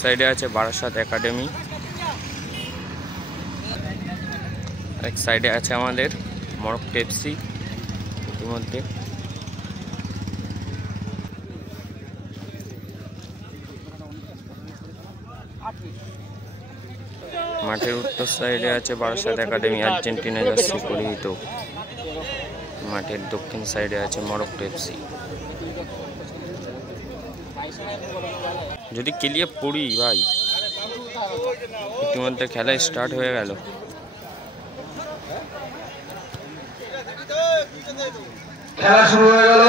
সাইডে আছে বারাসাত একাডেমি, এক সাইডে আছে আমাদের মরক্কো এফসি। ইতিমধ্যে মাঠের উত্তর সাইডে আছে বারাসাত একাডেমি আর্জেন্টিনা জার্সি পরিহিত। মাঠের দক্ষিণ সাইডে আছে মরক্কো এফসি। যদি ক্লিয়ার পড়ি ভাই, ইতিমধ্যে খেলা স্টার্ট হয়ে গেল। খেলা শুরু হয়ে গেল।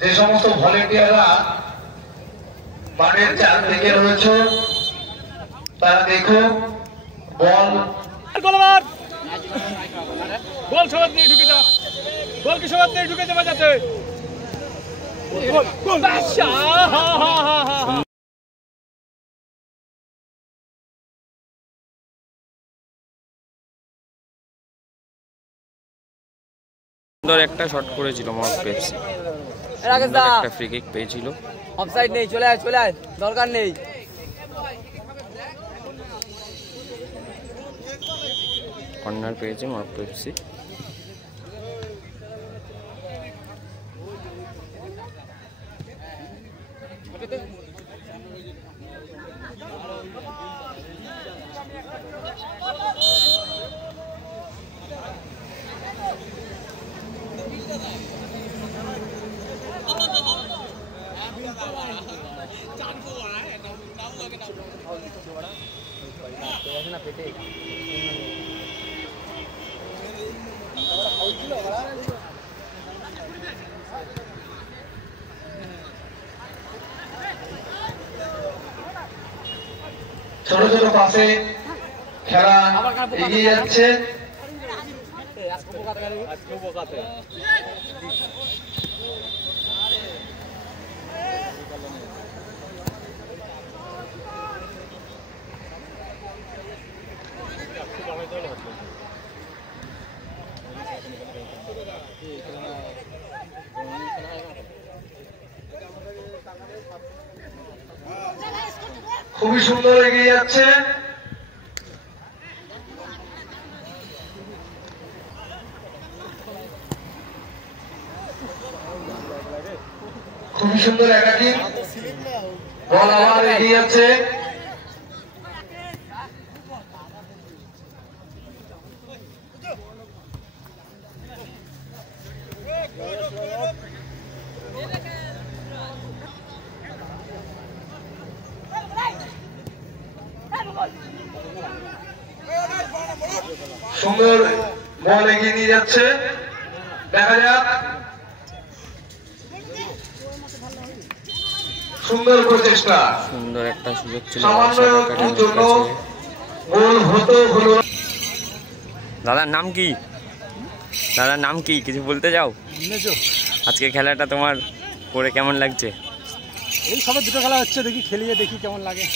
যে সমস্ত ভলেন্টিয়াররা মাঠের চারদিকে রয়েছে তারা দেখো বল সবার নিয়ে ঢুকে যাওয়া, বলকে সবার নিয়ে ঢুকে যাওয়া যাচ্ছে। সুন্দর একটা শট করেছিল মরক্কো এফসি, একটা ফ্রি কিক পেয়েছিল। অফসাইড নেই, চলে আয় চলে আয়, দরকার নেই। কর্নার পেয়েছে মরক্কো এফসি। ছোট ছোট পাশে খেলা এগিয়ে যাচ্ছে। খুবই সুন্দর এগিয়ে যাচ্ছে। খুবই সুন্দর একাকি বল আবার এগিয়ে যাচ্ছে। সুন্দর বল এগিয়ে নিয়ে যাচ্ছে, দেখা যাক। সুন্দর প্রচেষ্টা, সুন্দর একটা সুযোগ ছিল। দাদার নাম কি? দাদার নাম কি কিছু বলতে যাও? আজকে খেলাটা তোমার করে কেমন লাগছে? এই সবে দুটো খেলা হচ্ছে, দেখি খেলিয়ে দেখি কেমন লাগে।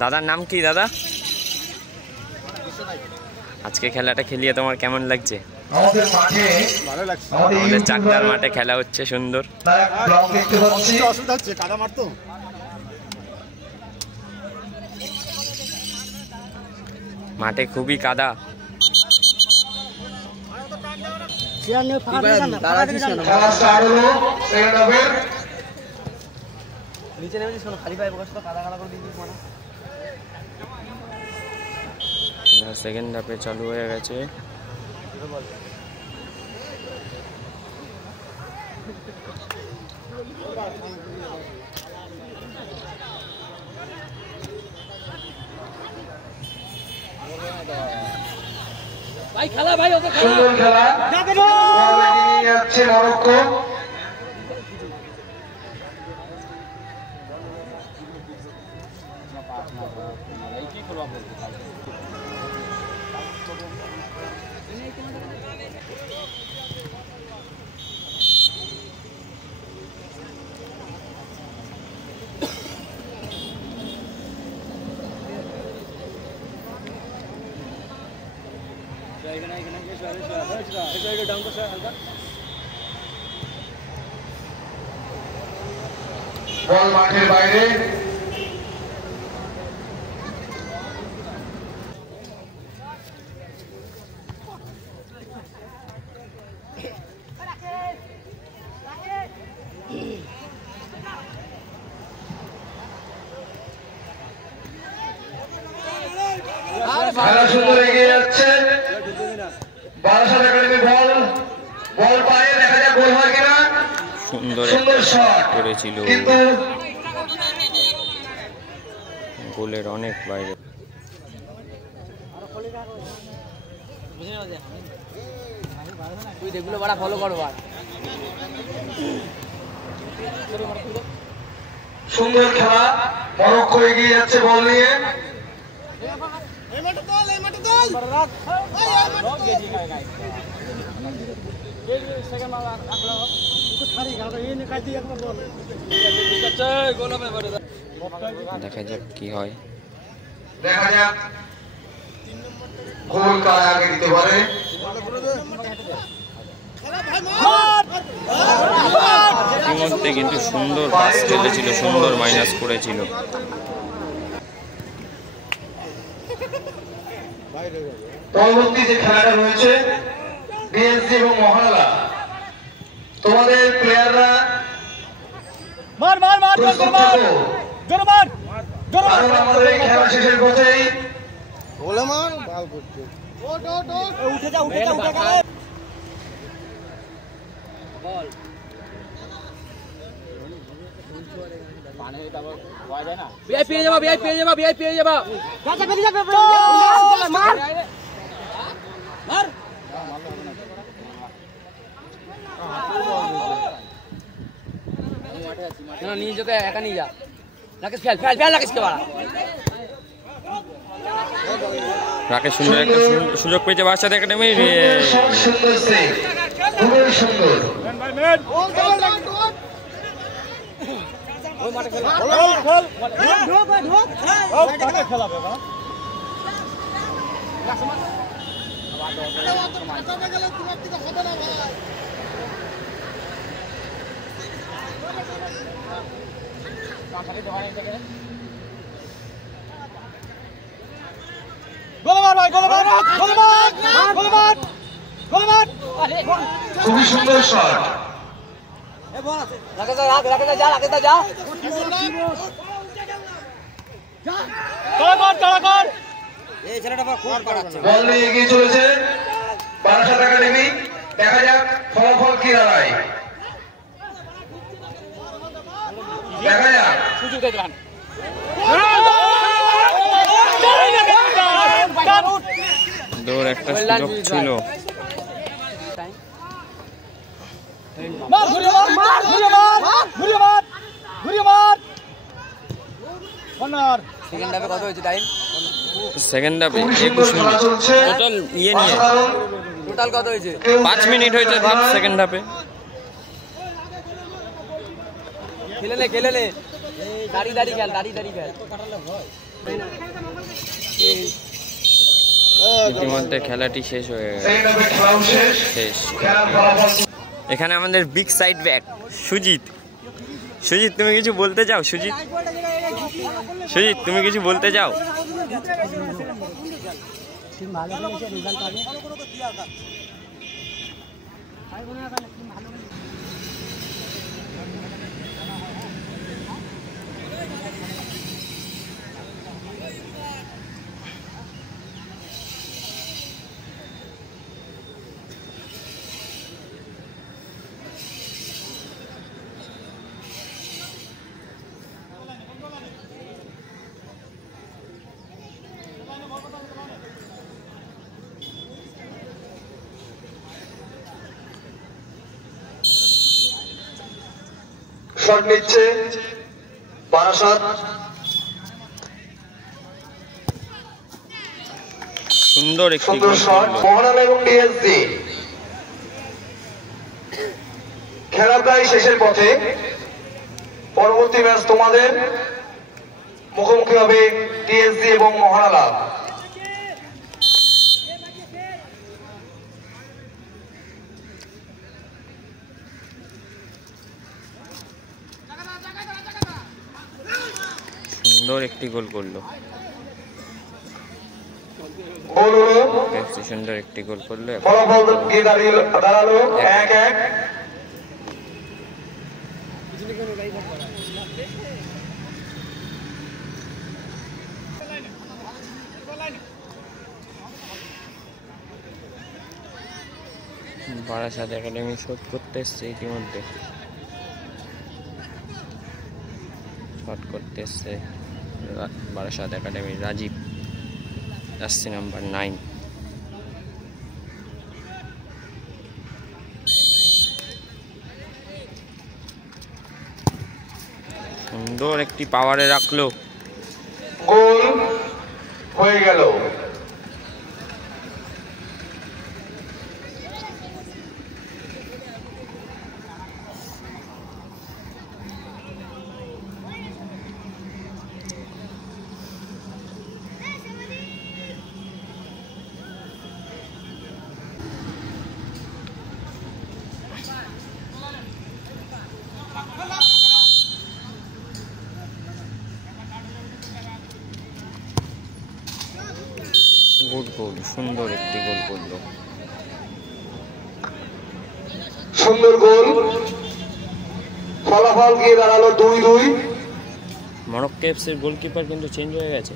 দাদার নাম কি দাদা? আজকে খেলাটা খেলিয়ে তোমার কেমন লাগছে? আমাদের মাঠে আমাদের চাকদার মাঠে খেলা হচ্ছে সুন্দর। অসুবিধা হচ্ছে, কাদা মাঠ তো। মাঠে খুবই কাদা। নিচে নেমে শোনো, খালি পায়ে বসে কাদা কাদা করে দিবি মানে। সেকেন্ড হাফে চালু হয়ে গেছে। ভাই খেলা ভাই ওকে সুন্দর খেলা বল এগিয়ে নিয়ে যাচ্ছে মরক্কো। বল মাঠের বাইরে। খেলা সুন্দর এগিয়ে যাচ্ছে বারাসাত একাডেমি। বল বল পায়ে দেখা যাক গোল হয় কিনা। সুন্দর সুন্দর শট করেছিল, কিন্তু গোলের অনেক বাইরে। তুই যেগুলো বড় ফলো করো আর সুন্দর খেলা মরক্কো এগিয়ে যাচ্ছে বল নিয়ে। দেখা যাক কি হয়। দেখা যাক গোল কারা আগে দিতে পারে। ইতিমধ্যে কিন্তু সুন্দর পাস খেলেছিল, সুন্দর মাইনাস করেছিল। পরবর্তী যে খেলাটা রয়েছে বিএনসি এবং মহানলা, তোমাদের প্লেয়াররা মার মার মার প্রস্তুত মার থাকো। জোরে মার জোরে মার। কারণ আমাদের এই খেলা শেষের পথেই। উঠে যা উঠে যা উঠে গেল। বল বিআই পেয়ে যাবা বিআই পেয়ে যাবা বিআই পেয়ে যাবা কাঁচা ফেলে যাবে মার মার না নিয়ে যেতে একা নিয়ে যা রাকেশ ফেল ফেল ফেল রাকেশকে বাড়া। রাকেশ সুন্দর একটা সুযোগ পেয়েছে বারাসাত একাডেমি। সুন্দর সেভ, খুবই সুন্দর। ভাই মেন ওই মাঠে খেলা খেল ঢোক ঢোক ও মাঠে খেলা বাবা। গোলমার ভাই গোলমার গোলমার গোলমার গোলমার। খুবই সুন্দর শট। রাকেশ যা রাকেশ যা তাড়া কর তাড়া কর। এই ছেলেটা খুব পাড়াচ্ছে। বল নিয়ে এগিয়ে চলেছে বারাসাত একাডেমি। দেখা যাক ফলাফল কি দাঁড়ায়। দেখা যাক। সুযোগ দিয়ে দিলাম দৌড় একটা সুযোগ ছিল। মার ঘুরে মার মার ঘুরে মার ঘুরে মার ঘুরে মার। কর্নার। সেকেন্ড হাফে কত হয়েছে টাইম? সেকেন্ড হাফে খুবই সুন্দর 21 খেলা মিনিট চলছে। টোটাল নিয়ে অসাধারণ। টোটাল কত হয়েছে? 5 মিনিট হয়েছে ভাব সেকেন্ড হাফে। খেলে নে দাঁড়িয়ে দাঁড়িয়ে খেল দাঁড়িয়ে দাঁড়িয়ে খেল। ইতিমধ্যে খেলাটি শেষ হয়ে গেছে। সেকেন্ড হাফে খেলাও শেষ। শেষ। খেলার ফলাফল এখানে আমাদের big side back Sujit. Sujit তুমি কিছু বলতে চাও? সুজিত সুজিত তুমি কিছু বলতে চাও? শট নিচ্ছে বারাসাত। সুন্দর একটি সুন্দর গোল শট করলো। মোহনবাগান এবং ডিএসসি। খেলা প্রায় শেষের পথে। পরবর্তী ম্যাচ তোমাদের মুখোমুখি হবে ডিএসসি এবং মোহনবাগান। সুন্দর একটি গোল করলো। গোল হলো, পেপসি সুন্দর একটি গোল করলো। ফলাফল গিয়ে দাঁড়ালো 1-1। বারাসাত একাডেমি শট করতে এসছে ইতিমধ্যে। শট করতে এসছে বারাসাত একাডেমির রাজীব, জার্সি নাম্বার 9। সুন্দর একটি পাওয়ারে রাখলো। গোল হয়ে গেল। গুড গোল, সুন্দর একটি গোল করলো। সুন্দর গোল, ফলাফল গিয়ে দাঁড়ালো 2-2। মরক্কো এফসির গোলকিপার কিন্তু চেঞ্জ হয়ে গেছে।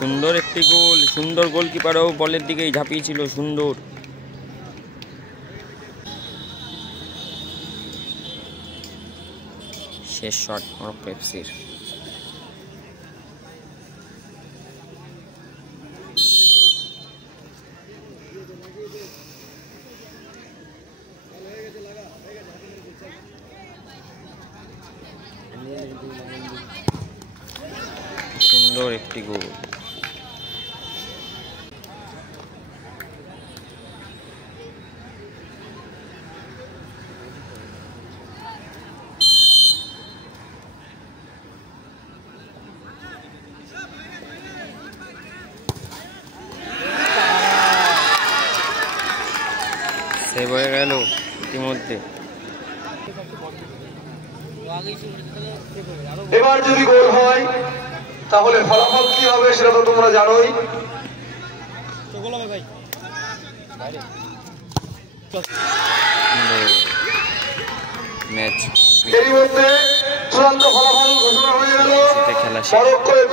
সুন্দর একটি গোল, সুন্দর গোলকিপারও বলের দিকেই ঝাঁপিয়েছিল। সুন্দর শেষ শট মরক্কো এফসির। সুন্দর একটি গোল। সেভ হয়ে গেল ইতিমধ্যে। এবার যদি গোল হয় তাহলে ফলাফল কি হবে সেটা তো তোমরা জানোই। ম্যাচ এরই মধ্যে চূড়ান্ত ফলাফল ঘোষণা হয়ে গেল। খেলা শেষ।